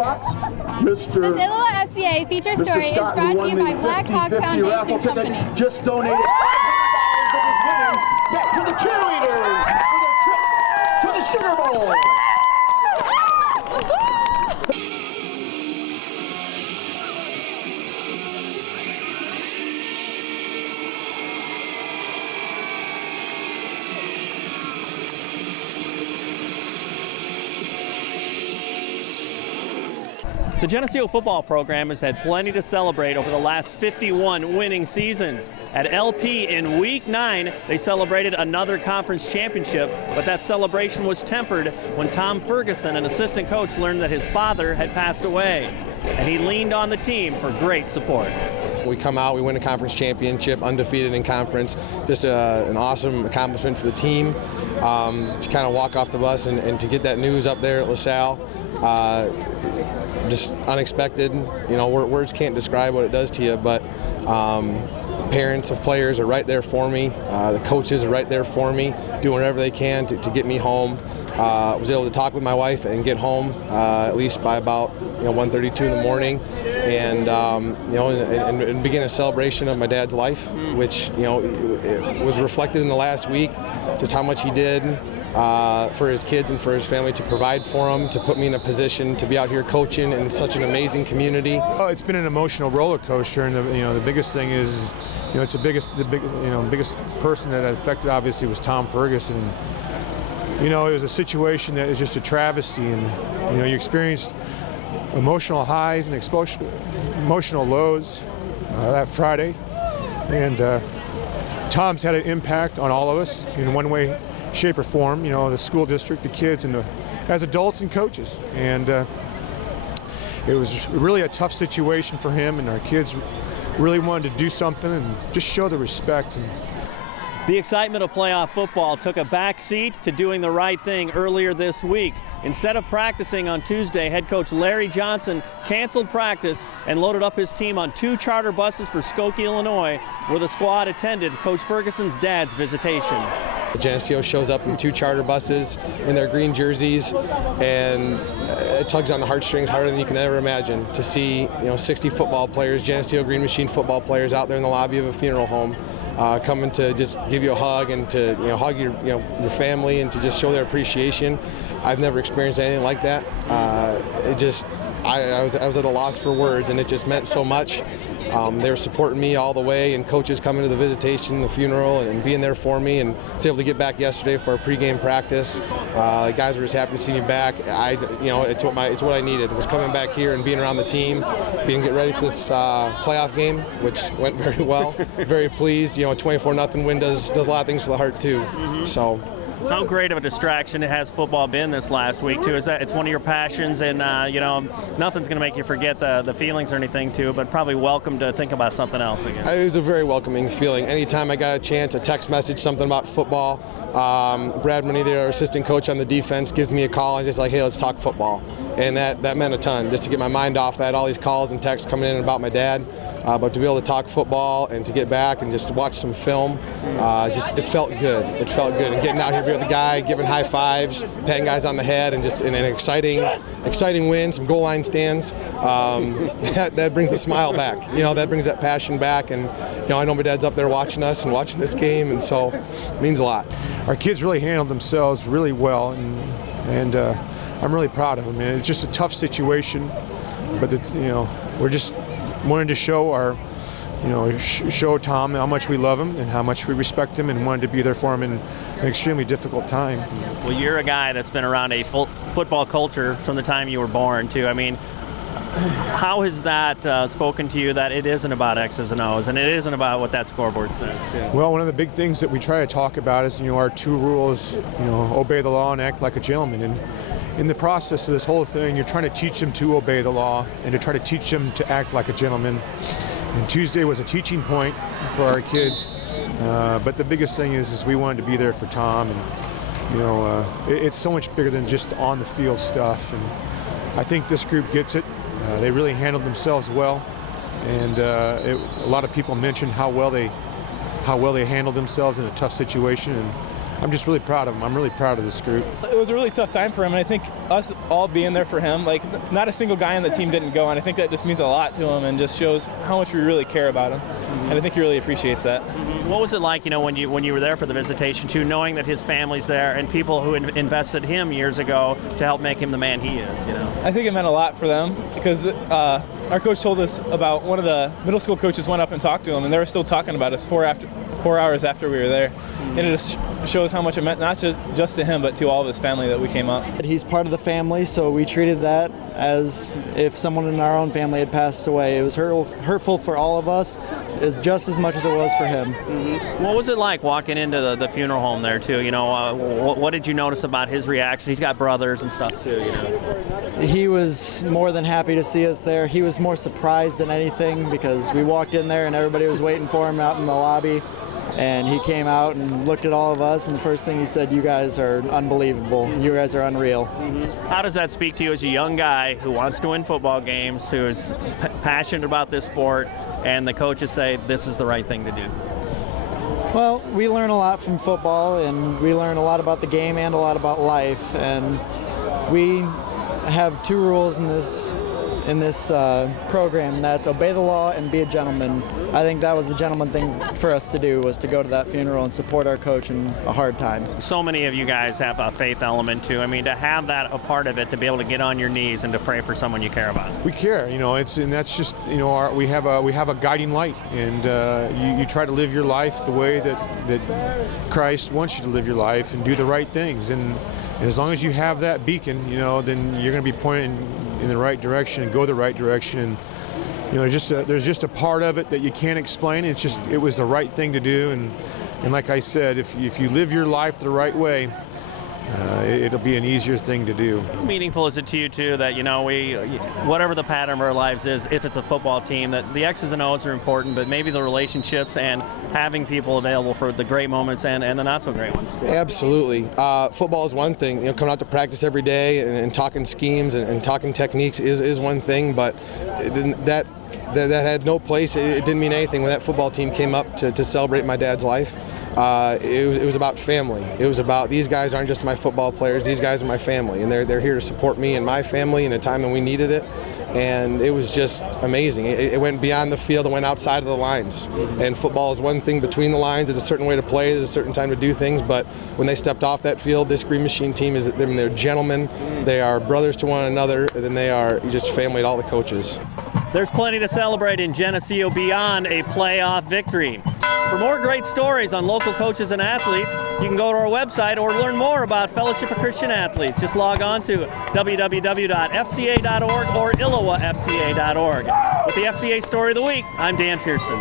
Mr. This ILLOWA FCA feature story is brought to you by Black Hawk Foundation Company. Just donated $500 of his winnings back to the cheerleaders for the trip to the Sugar Bowl. The Geneseo football program has had plenty to celebrate over the last 51 winning seasons. At LP in Week 9, they celebrated another conference championship, but that celebration was tempered when Tom Ferguson, an assistant coach, learned that his father had passed away, and he leaned on the team for great support. We come out, we win a conference championship, undefeated in conference. Just an awesome accomplishment for the team to kind of walk off the bus and to get that news up there at LaSalle. Just unexpected. You know, words can't describe what it does to you, but parents of players are right there for me. The coaches are right there for me, doing whatever they can to get me home. I was able to talk with my wife and get home at least by about 1:32 in the morning, and and begin a celebration of my dad's life, which it was reflected in the last week, just how much he did for his kids and for his family, to provide for them, to put me in a position to be out here coaching in such an amazing community. Oh, it's been an emotional roller coaster, and the biggest thing is, it's the biggest person that affected obviously was Tom Ferguson. And, it was a situation that is just a travesty, and you experienced emotional highs and emotional lows that Friday, and Tom's had an impact on all of us in one way, shape, or form. The school district, the kids, and as adults and coaches. And it was really a tough situation for him, and our kids really wanted to do something and just show the respect. The excitement of playoff football took a back seat to doing the right thing earlier this week. Instead of practicing on Tuesday, head coach Larry Johnson canceled practice and loaded up his team on 2 charter buses for Skokie, Illinois, where the squad attended Coach Ferguson's dad's visitation. Geneseo shows up in 2 charter buses in their green jerseys, and it tugs on the heartstrings harder than you can ever imagine to see 60 football players, Geneseo Green Machine football players, out there in the lobby of a funeral home, coming to just give you a hug and to hug your family and to just show their appreciation. I've never experienced anything like that. I was at a loss for words, and it just meant so much. They were supporting me all the way, and coaches coming to the visitation, the funeral, and being there for me. And I was able to get back yesterday for our pregame practice. The guys were just happy to see me back. It's what I needed. Was coming back here and being around the team, get ready for this playoff game, which went very well. Very pleased. A 24-0 win does a lot of things for the heart too. So. How great of a distraction has football been this last week too? It's one of your passions, and nothing's going to make you forget the feelings or anything too, but probably welcome to think about something else again. It was a very welcoming feeling. Anytime I got a chance, a text message, something about football, Brad Money, our assistant coach on the defense, gives me a call and just like, hey, let's talk football. And that meant a ton, just to get my mind off that, all these calls and texts coming in about my dad. But to be able to talk football and to get back and just watch some film, it felt good. It felt good. And getting out here with the guy, giving high fives, patting guys on the head, and just in an exciting win, some goal line stands, that brings a smile back. That brings that passion back. And I know my dad's up there watching us and watching this game, and so it means a lot. Our kids really handled themselves really well, and I'm really proud of them. And it's just a tough situation, but we're just wanted to show show Tom how much we love him and how much we respect him, and wanted to be there for him in an extremely difficult time. Well, you're a guy that's been around a football culture from the time you were born too. I mean, how has that spoken to you that it isn't about X's and O's and it isn't about what that scoreboard says? Yeah. Well, one of the big things that we try to talk about is our 2 rules, obey the law and act like a gentleman. And in the process of this whole thing, you're trying to teach them to obey the law and to try to teach them to act like a gentleman. And Tuesday was a teaching point for our kids. But the biggest thing is we wanted to be there for Tom, and it's so much bigger than just on the field stuff. And I think this group gets it. They really handled themselves well, and a lot of people mentioned how well they handled themselves in a tough situation. And I'm just really proud of him. I'm really proud of this group. It was a really tough time for him, and I think us all being there for him, like not a single guy on the team didn't go, and I think that just means a lot to him and just shows how much we really care about him. And I think he really appreciates that. What was it like, when you were there for the visitation too, knowing that his family's there and people who invested him years ago to help make him the man he is? I think it meant a lot for them because our coach told us about one of the middle school coaches went up and talked to him, and they were still talking about us 4 hours after we were there. And it just shows how much it meant, not just to him, but to all of his family that we came up. He's part of the family, so we treated that as if someone in our own family had passed away. It was hurtful for all of us, just as much as it was for him. What was it like walking into the funeral home there too? What did you notice about his reaction? He's got brothers and stuff too. He was more than happy to see us there. He was more surprised than anything because we walked in there and everybody was waiting for him out in the lobby. And he came out and looked at all of us, and the first thing he said, "You guys are unbelievable. You guys are unreal." How does that speak to you as a young guy who wants to win football games, who is passionate about this sport, and the coaches say this is the right thing to do? Well, we learn a lot from football, and we learn a lot about the game and a lot about life. And we have 2 rules in this program. That's obey the law and be a gentleman. I think that was the gentleman thing for us to do, was to go to that funeral and support our coach in a hard time. So many of you guys have a faith element too. I mean, to have that a part of it, to be able to get on your knees and to pray for someone you care about. We care, and that's just, we have a guiding light, and you try to live your life the way that Christ wants you to live your life and do the right things. And as long as you have that beacon, then you're going to be pointed in the right direction and go the right direction. And there's just a part of it that you can't explain. It was the right thing to do. And like I said, if you live your life the right way, it'll be an easier thing to do. How meaningful is it to you too that whatever the pattern of our lives is, if it's a football team, that the X's and O's are important, but maybe the relationships and having people available for the great moments and the not so great ones too? Absolutely. Football is one thing. Coming out to practice every day and talking schemes and talking techniques is one thing, but that had no place. It didn't mean anything when that football team came up to celebrate my dad's life. It was about family. It was about, these guys aren't just my football players, these guys are my family, and they're here to support me and my family in a time when we needed it. And it was just amazing. It went beyond the field, it went outside of the lines. And football is one thing between the lines. There's a certain way to play, there's a certain time to do things, but when they stepped off that field, this Green Machine team they're gentlemen, they are brothers to one another, and then they are just family to all the coaches. There's plenty to celebrate in Geneseo beyond a playoff victory. For more great stories on local coaches and athletes, you can go to our website or learn more about Fellowship of Christian Athletes. Just log on to www.fca.org or ILLOWAFCA.org. With the FCA Story of the Week, I'm Dan Pearson.